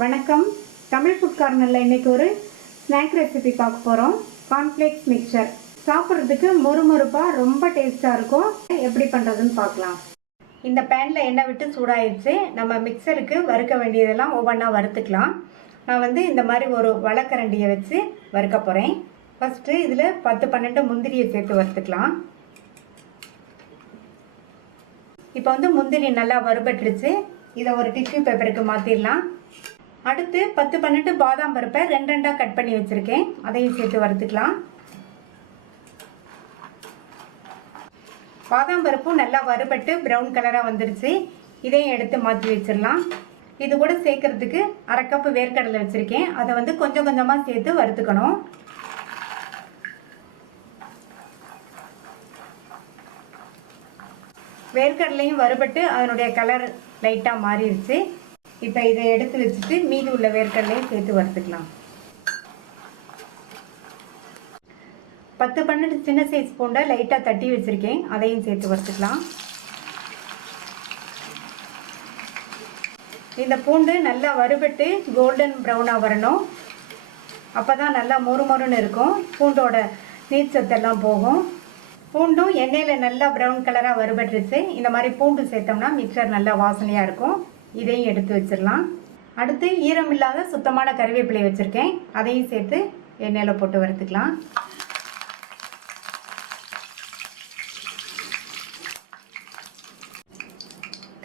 வணக்கம். தமிழ் ஃபுட் கார்னரில் இன்றைக்கி ஒரு ஸ்நாக் ரெசிபி பார்க்க போகிறோம். கார்ன்ஃப்ளேக்ஸ் மிக்சர் சாப்பிட்றதுக்கு மொறுமொறுப்பாக ரொம்ப டேஸ்ட்டாக இருக்கும். எப்படி பண்ணுறதுன்னு பார்க்கலாம். இந்த பேனில் எண்ணெய் விட்டு சூடாயிடுச்சு. நம்ம மிக்சருக்கு வறுக்க வேண்டியதெல்லாம் ஒவ்வொன்றா வறுத்துக்கலாம். நான் இந்த மாதிரி ஒரு வளைக்கரண்டியை வச்சு வறுக்க போகிறேன். ஃபஸ்ட்டு இதில் 10-12 முந்திரியை சேர்த்து வறுத்துக்கலாம். இப்போ முந்திரி நல்லா வறுபட்டுருச்சு. இதை ஒரு டிஷ்யூ பேப்பருக்கு மாற்றிடலாம். அடுத்து 10-12 பாதாம் பருப்பை 2 கட் பண்ணி வச்சுருக்கேன். அதையும் சேர்த்து வறுத்துக்கலாம். பாதாம் பருப்பும் நல்லா வறுபட்டு ப்ரௌன் கலராக வந்துருச்சு. இதையும் எடுத்து மாற்றி வச்சிடலாம். இது கூட சேர்க்கறதுக்கு 1/2 கப்பு வேர்க்கடலை வச்சுருக்கேன். அதை கொஞ்சம் கொஞ்சமாக சேர்த்து வறுத்துக்கணும். வேர்க்கடலையும் வறுபட்டு அதனுடைய கலர் லைட்டாக மாறிடுச்சு. இப்போ இதை எடுத்து வச்சுட்டு மீதி உள்ள வேர்க்கடலையும் சேர்த்து வறுத்துக்கலாம். 10-12 சின்ன சைஸ் பூண்டை லைட்டாக தட்டி வச்சுருக்கேன். அதையும் சேர்த்து வறுத்துக்கலாம். இந்த பூண்டு நல்லா வறுபட்டு கோல்டன் ப்ரௌனாக வரணும். அப்போ தான் நல்லா மொறுமொறுன்னு இருக்கும். பூண்டோட நீர்ச்சத்தெல்லாம் போகும். பூண்டும் எண்ணெயில் நல்லா ப்ரௌன் கலராக வறுபட்டுருச்சு. இந்த மாதிரி பூண்டு சேர்த்தோம்னா மிக்சர் நல்லா வாசனையாக இருக்கும். இதையும் எடுத்து வச்சிடலாம். அடுத்து ஈரம் இல்லாத சுத்தமான கறிவேப்பிலை வச்சுருக்கேன். அதையும் சேர்த்து எண்ணெயில் போட்டு வறுத்துக்கலாம்.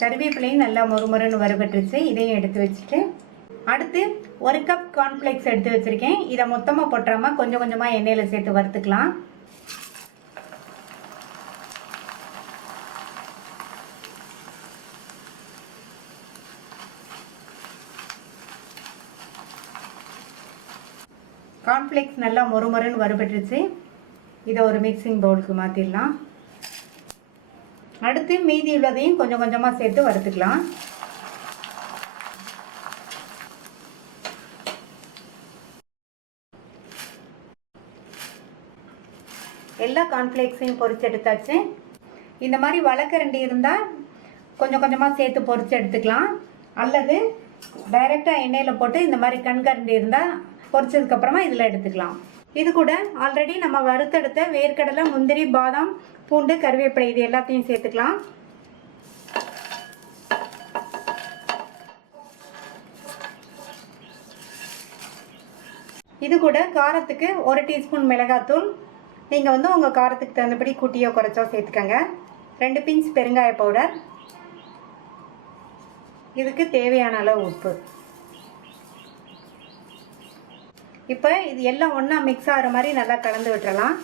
கறிவேப்பிலையும் நல்லா மொறுமொறுன்னு வறுபட்டுருச்சு. இதையும் எடுத்து வச்சுட்டு அடுத்து 1 கப் கார்ன்ஃப்ளேக்ஸ் எடுத்து வச்சுருக்கேன். இதை மொத்தமாக போட்டுறாமல் கொஞ்சம் கொஞ்சமாக எண்ணெயில் சேர்த்து வறுத்துக்கலாம். கார்ன்ஃப்ளேக்ஸ் நல்லா மொறுமொறுன்னு வறுபட்டுருச்சு. இதை ஒரு மிக்சிங் பவுலுக்கு மாற்றிடலாம். அடுத்து மீதி உள்ளதையும் கொஞ்சம் கொஞ்சமாக சேர்த்து வறுத்துக்கலாம். எல்லா கார்ன்ஃப்ளேக்ஸையும் பொரிச்சு எடுத்தாச்சு. இந்த மாதிரி வளைக்கரண்டி இருந்தால் கொஞ்சம் கொஞ்சமாக சேர்த்து பொரிச்சு எடுத்துக்கலாம். அல்லது டைரெக்டாக எண்ணெயில் போட்டு இந்த மாதிரி கண்கரண்டி இருந்தால் பொரிச்சதுக்கப்புறமா இதில் எடுத்துக்கலாம். இது கூட ஆல்ரெடி நம்ம வறுத்தெடுத்த வேர்க்கடலை, முந்திரி, பாதாம், பூண்டு, கறிவேப்பிலை இது எல்லாத்தையும் சேர்த்துக்கலாம். இது கூட காரத்துக்கு 1 டீஸ்பூன் மிளகாத்தூள். நீங்கள் உங்கள் காரத்துக்கு தகுந்தபடி கூட்டியோ குறைச்சோ சேர்த்துக்கங்க. 2 பிஞ்ச் பெருங்காய பவுடர். இதுக்கு தேவையான அளவு உப்பு. இப்போ இது எல்லாம் ஒன்றா மிக்ஸ் ஆகிற மாதிரி நல்லா கலந்து விட்டுறலாம்.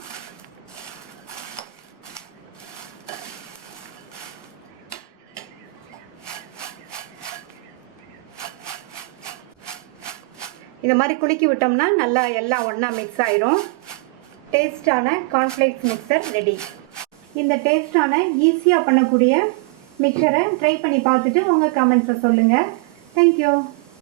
இந்த மாதிரி குலுக்கி விட்டோம்னா நல்லா எல்லாம் ஒன்றா மிக்ஸ் ஆயிரும். டேஸ்டான கார்ன்ஃப்ளேக்ஸ் மிக்சர் ரெடி. இந்த டேஸ்டான ஈஸியாக பண்ணக்கூடிய மிக்சரை ட்ரை பண்ணி பார்த்துட்டு உங்கள் கமெண்ட்ஸை சொல்லுங்கள். தேங்க்யூ.